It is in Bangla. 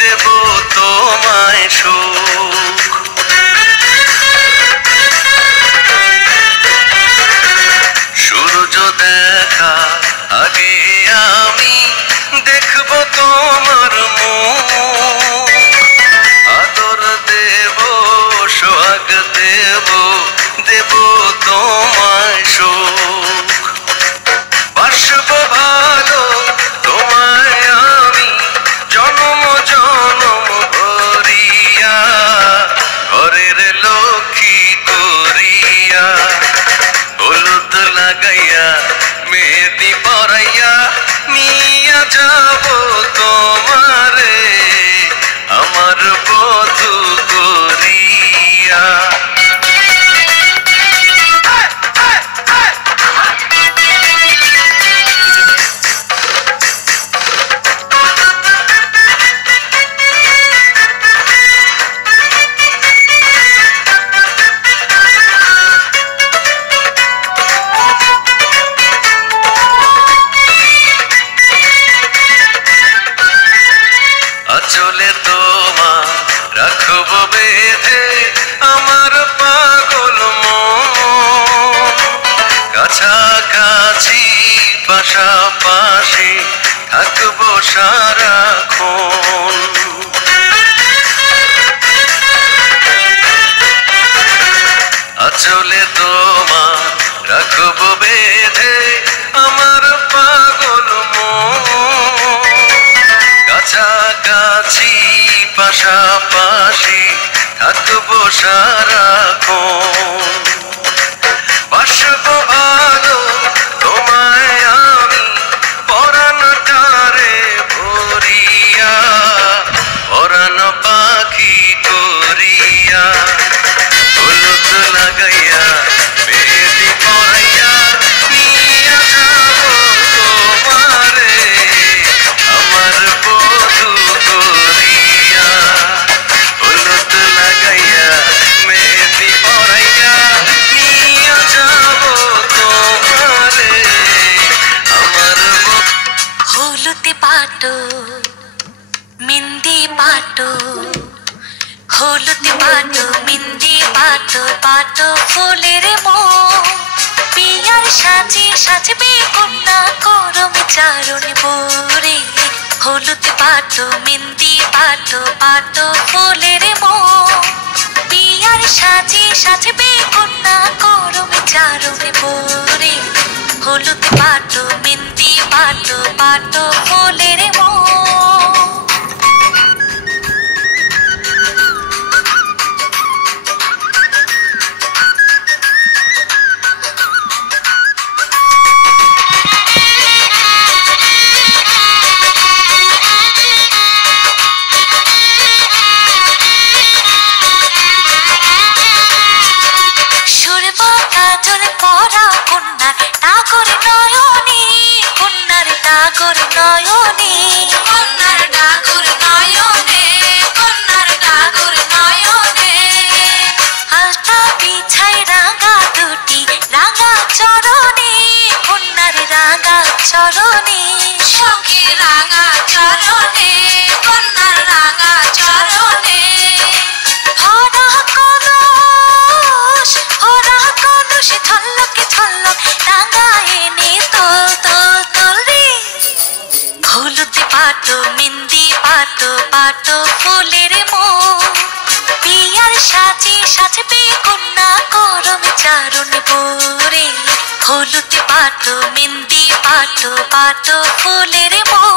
দেব তোমায় সুখ। সূর্য দেখা আগে আমি দেখব তোমার মুখ, আদর দেব সোহাগ দেব, দেব তোমায় সুখ। বাসব ভালো তোমায় আমি জনম জনম ভরিয়া, ঘরের লক্ষ্মী করিয়া, হলুদ লাগাইয়া মেহেদি পরাইয়া নিয়া যাব তোমারে আমার বধূ করিয়া। আঁচলে তোমার রাখব বেঁধে আমার পাগল মন, কাছাকাছি পাশাপাশি থাকবো সারাক্ষণ। আঁচলে তোমার রাখব বেঁধে আমার পাগল মন, কাছাকাছি পাশাপাশি থাকবো সারাক্ষণ। বাসব ভালো তোমায় আমি পরাণটারে ভরিয়া, পরাণ পাখি করিয়া, হলুদ লাগাইয়া মেহেদি পরাইয়া নিয়া যাব তোমারে আমার বধূ করিয়া, হলুদ লাগাইয়া মেহেদি পরাইয়া নিয়া যাব তোমারে আমার। হলুদ পাটো মিন্দি পাটো, হলুদ পাটো মিন্দি পাটো, পাটো ফুলের মন, পিয়ার সাজে সাজবে কন্যা করমে চারণ ভরে। হলুদ পাটো মিন্দি পাটো, পাটো ফুলের মন, পিয়ার সাজে সাজবে কন্যা করমে চারণ ভরে। হলুদ পাটো মিন্দি পাটো, পাটো ফুলের মন। চরণে সখী রাঙা চরণে, কন্যার রাঙা চরণে, হরা কলস ছল্লকে ছল্লক রাঙা এনে তোল তোল তোল রে। হলুদ পাটো মিন্দি পাটো, পাটো ফুলের মন, পিয়ার সাজে সাজবে কন্যা করমে চারণ ভরে। হলুদ পাটো মিন্দি পাটো, পাটো ফুলের মন।